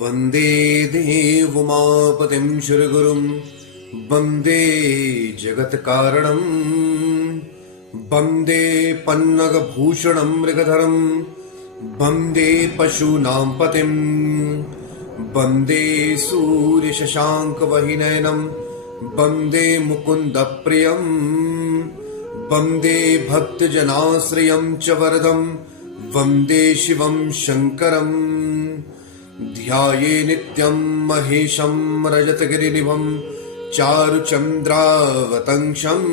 वन्दे देवोमापतिं श्रीगुरुं वन्दे जगत्कारणम् वन्दे पन्नगभूषणं मृगधरं वन्दे पशूनां पतिं वन्दे सूर्यशशाङ्कवहिनयनं वन्दे मुकुन्दप्रियं वन्दे भक्तजनाश्रयं च वरदं वन्दे शिवं शङ्करम् ध्याये नित्यं महेशं रजतगिरिनिभं चारुचन्द्रावतंशम्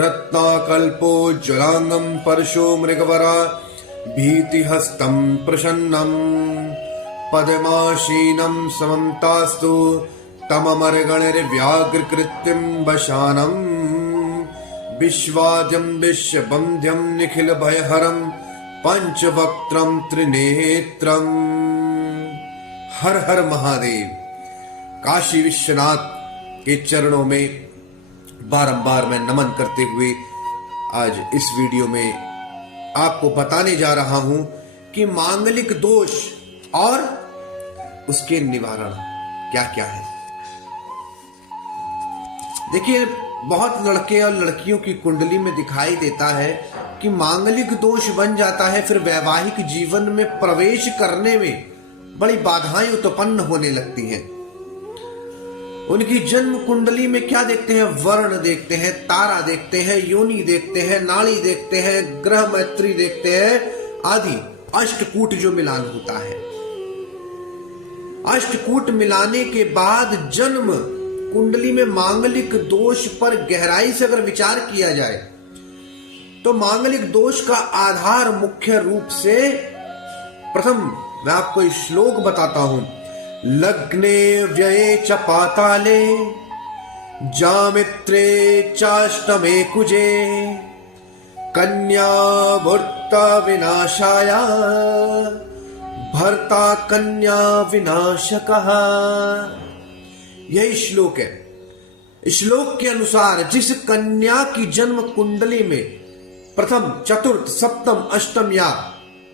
रत्नाकल्पोज्ज्वलाङ्गं परशो मृगवरा भीतिहस्तं प्रसन्नं पद्मासीनं समन्तास्तु तममरगणैर्व्याघ्रकृत्यं वशानम् विश्वाद्यं विश्वबन्ध्यं निखिलभयहरं पंचवक्त्रं त्रिनेत्रं। हर हर महादेव। काशी विश्वनाथ के चरणों में बारंबार मैं नमन करते हुए आज इस वीडियो में आपको बताने जा रहा हूं कि मांगलिक दोष और उसके निवारण क्या क्या है। देखिए, बहुत लड़के और लड़कियों की कुंडली में दिखाई देता है कि मांगलिक दोष बन जाता है, फिर वैवाहिक जीवन में प्रवेश करने में बड़ी बाधाएं उत्पन्न होने लगती हैं। उनकी जन्म कुंडली में क्या देखते हैं? वर्ण देखते हैं, तारा देखते हैं, योनि देखते हैं, नाड़ी देखते हैं, ग्रह मैत्री देखते हैं आदि। अष्टकूट जो मिलान होता है, अष्टकूट मिलाने के बाद जन्म कुंडली में मांगलिक दोष पर गहराई से अगर विचार किया जाए तो मांगलिक दोष का आधार मुख्य रूप से, प्रथम मैं आपको इस श्लोक बताता हूं। लग्ने व्यये च पाताले जामित्रे चाष्टमे कुजे कन्या भर्ता विनाशाया भर्ता कन्या विनाशकः। यही श्लोक है। श्लोक के अनुसार जिस कन्या की जन्म कुंडली में प्रथम, चतुर्थ, सप्तम, अष्टम या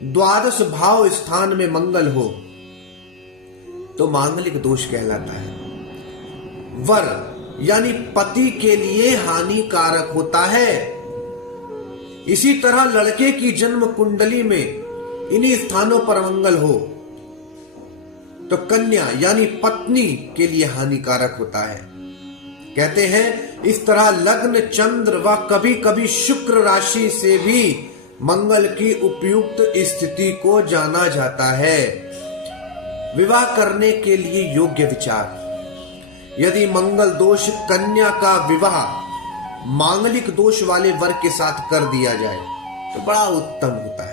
द्वादश भाव स्थान में मंगल हो तो मांगलिक दोष कहलाता है। वर यानी पति के लिए हानिकारक होता है। इसी तरह लड़के की जन्म कुंडली में इन्हीं स्थानों पर मंगल हो तो कन्या यानी पत्नी के लिए हानिकारक होता है। कहते हैं इस तरह लग्न, चंद्र व कभी कभी शुक्र राशि से भी मंगल की उपयुक्त स्थिति को जाना जाता है विवाह करने के लिए योग्य विचार। यदि मंगल दोष कन्या का विवाह मांगलिक दोष वाले वर के साथ कर दिया जाए तो बड़ा उत्तम होता है।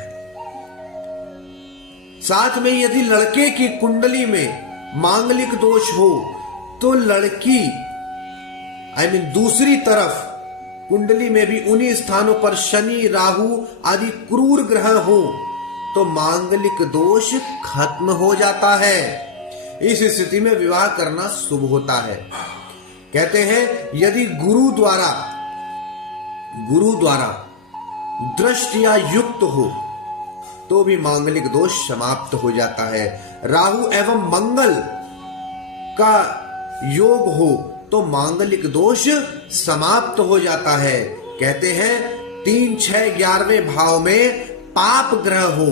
साथ में यदि लड़के की कुंडली में मांगलिक दोष हो तो लड़की दूसरी तरफ कुंडली में भी उन्हीं स्थानों पर शनि, राहु आदि क्रूर ग्रह हो तो मांगलिक दोष खत्म हो जाता है। इस स्थिति में विवाह करना शुभ होता है। कहते हैं यदि गुरु द्वारा दृष्टिया युक्त हो तो भी मांगलिक दोष समाप्त हो जाता है। राहु एवं मंगल का योग हो तो मांगलिक दोष समाप्त हो जाता है। कहते हैं 3, 6, 11वें भाव में पाप ग्रह हो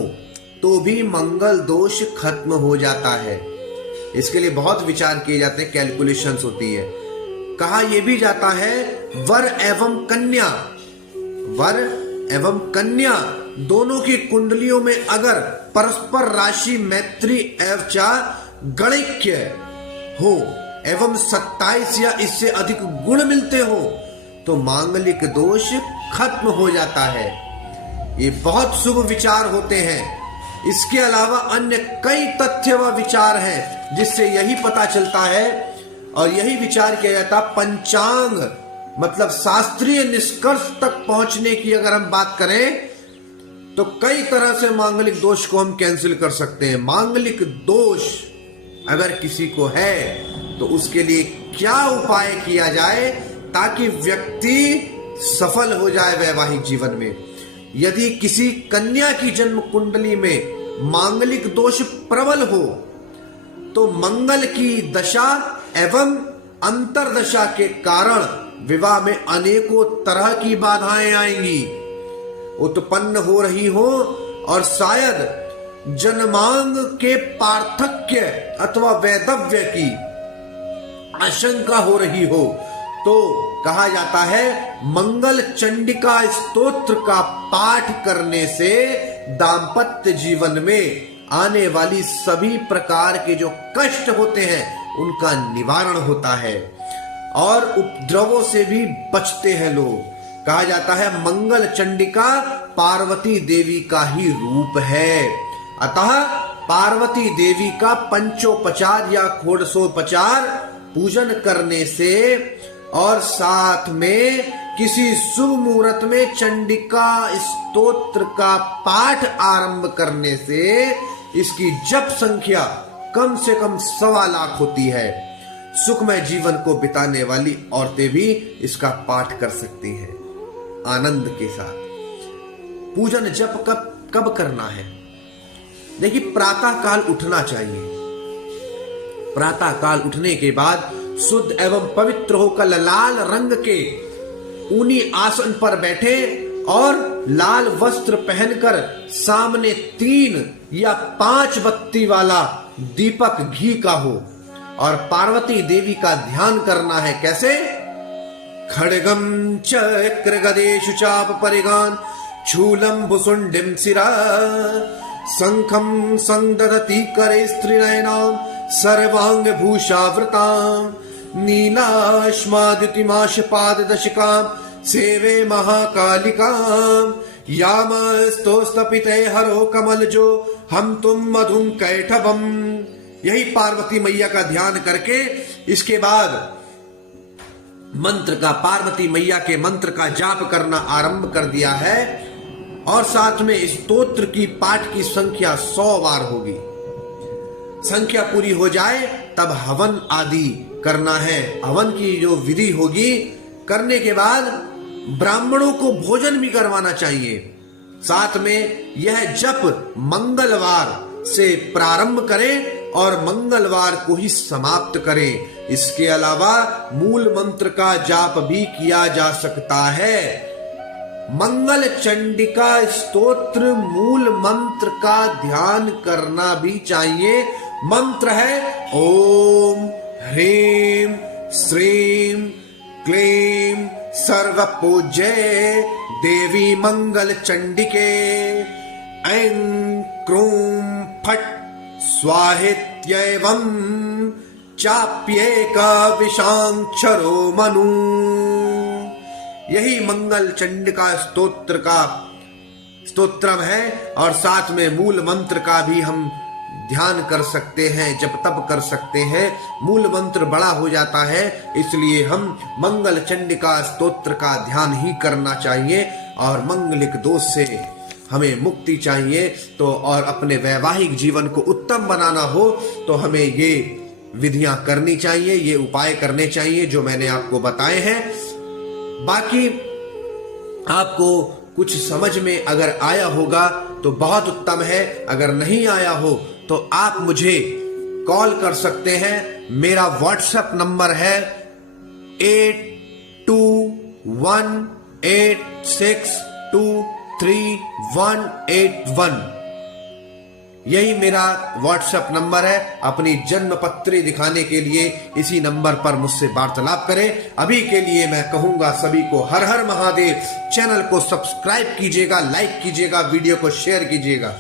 तो भी मंगल दोष खत्म हो जाता है। इसके लिए बहुत विचार किए जाते हैं, कैलकुलेशंस होती है। कहा यह भी जाता है वर एवं कन्या दोनों की कुंडलियों में अगर परस्पर राशि मैत्री एवं गणिक्य हो एवं 27 या इससे अधिक गुण मिलते हो तो मांगलिक दोष खत्म हो जाता है। ये बहुत शुभ विचार होते हैं। इसके अलावा अन्य कई तथ्य व विचार हैं जिससे यही पता चलता है और यही विचार किया जाता। पंचांग मतलब शास्त्रीय निष्कर्ष तक पहुंचने की अगर हम बात करें तो कई तरह से मांगलिक दोष को हम कैंसिल कर सकते हैं। मांगलिक दोष अगर किसी को है तो उसके लिए क्या उपाय किया जाए ताकि व्यक्ति सफल हो जाए वैवाहिक जीवन में। यदि किसी कन्या की जन्म कुंडली में मांगलिक दोष प्रबल हो तो मंगल की दशा एवं अंतरदशा के कारण विवाह में अनेकों तरह की बाधाएं आएंगी, उत्पन्न हो रही हो और शायद जन्मांग के पार्थक्य अथवा वैधव्य की आशंका हो रही हो। तो कहा जाता है मंगल चंडिका स्तोत्र का पाठ करने से दाम्पत्य जीवन में आने वाली सभी प्रकार के जो कष्ट होते हैं उनका निवारण होता है और उपद्रवों से भी बचते हैं लोग। कहा जाता है मंगल चंडिका पार्वती देवी का ही रूप है, अतः पार्वती देवी का पंचोपचार या षोडशोपचार पूजन करने से और साथ में किसी शुभ मुहूर्त में चंडिका स्तोत्र का पाठ आरंभ करने से इसकी जप संख्या कम से कम 1.25 लाख होती है। सुखमय जीवन को बिताने वाली औरतें भी इसका पाठ कर सकती हैं आनंद के साथ। पूजन जप कब करना है? देखिए, प्रातः काल उठना चाहिए। प्रातः काल उठने के बाद शुद्ध एवं पवित्र होकर लाल रंग के ऊनी आसन पर बैठे और लाल वस्त्र पहनकर सामने 3 या 5 बत्ती वाला दीपक घी का हो और पार्वती देवी का ध्यान करना है। कैसे? खड्गम चक्र गदेषु चाप परिगान शूलं भुसुंडिम शिरा शंखम संदधति करे स्त्रीनयनां सर्वांग भूषावृतां नीलाश्मादितिमाशपाददशिकां सेवे महाकालिकां यामस्तोस्तपिते हरो कमलजो हम तुम मधुं कैठवम। यही पार्वती मैया का ध्यान करके इसके बाद मंत्र का, पार्वती मैया के मंत्र का जाप करना आरंभ कर दिया है और साथ में स्तोत्र की पाठ की संख्या 100 बार होगी। संख्या पूरी हो जाए तब हवन आदि करना है। हवन की जो विधि होगी करने के बाद ब्राह्मणों को भोजन भी करवाना चाहिए। साथ में यह जप मंगलवार से प्रारंभ करें और मंगलवार को ही समाप्त करें। इसके अलावा मूल मंत्र का जाप भी किया जा सकता है। मंगल चंडिका स्तोत्र मूल मंत्र का ध्यान करना भी चाहिए। मंत्र है ओम ह्रीं श्रीं क्लीं सर्वपूज्ये देवी मंगल चंडिके ऐं क्रूं फट् स्वाहेत्येवं चाप्येका विशांक्षरो मनु। यही मंगल चंडिका स्तोत्र का स्तोत्रम है और साथ में मूल मंत्र का भी हम ध्यान कर सकते हैं, जब तब कर सकते हैं। मूल मंत्र बड़ा हो जाता है, इसलिए हम मंगल चंडिका स्तोत्र का ध्यान ही करना चाहिए और मंगलिक दोष से हमें मुक्ति चाहिए। तो और अपने वैवाहिक जीवन को उत्तम बनाना हो तो हमें ये विधियां करनी चाहिए, ये उपाय करने चाहिए जो मैंने आपको बताए हैं। बाकी आपको कुछ समझ में अगर आया होगा तो बहुत उत्तम है, अगर नहीं आया हो तो आप मुझे कॉल कर सकते हैं। मेरा व्हाट्सएप नंबर है 8218623181। यही मेरा व्हाट्सएप नंबर है। अपनी जन्म पत्री दिखाने के लिए इसी नंबर पर मुझसे वार्तालाप करें। अभी के लिए मैं कहूंगा सभी को हर हर महादेव। चैनल को सब्सक्राइब कीजिएगा, लाइक कीजिएगा, वीडियो को शेयर कीजिएगा।